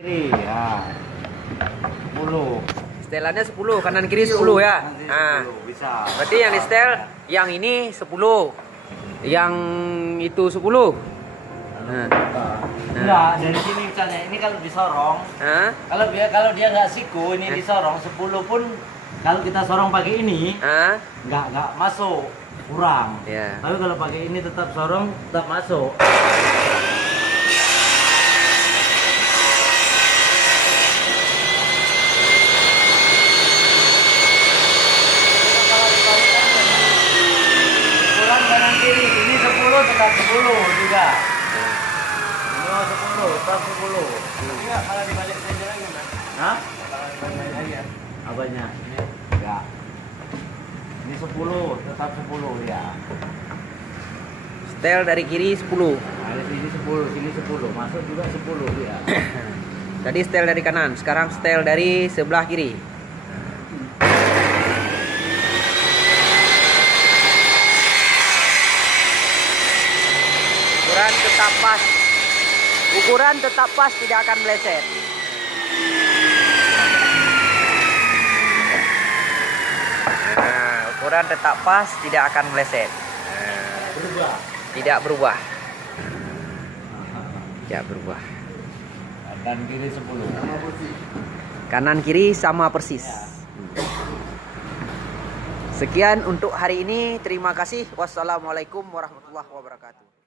Kiri ya. 10. Setelannya 10, kanan kiri 10 ya. Nah, 10, bisa. berarti yang di setel yang ini 10. Yang itu 10. Nah. Enggak, dari sini misalnya ini kalau disorong, Hah? kalau dia nggak siku, ini disorong 10 pun kalau kita sorong pakai ini Hah? nggak masuk, kurang. Ya. Tapi kalau pakai ini tetap sorong, tetap masuk. Pukulan kanan kiri, ini 10 tetap 10 juga. Ini mau 10, tetap 10. Iya, kalau dibalik saja lagi, Mas. Hah? Kalau dibalik lagi ya. Apanya? Enggak. Ini 10, tetap 10 ya. Setel dari kiri 10. Ada sini 10, sini 10, masuk juga 10 ya. Tadi setel dari kanan, sekarang setel dari sebelah kiri. Ukuran tetap pas. Ukuran tetap pas, tidak akan meleset. Nah, ukuran tetap pas, tidak akan meleset. Berubah. Tidak berubah. Tidak berubah. Dan kiri 10. Kanan kiri sama persis. Sekian untuk hari ini. Terima kasih. Wassalamualaikum warahmatullahi wabarakatuh.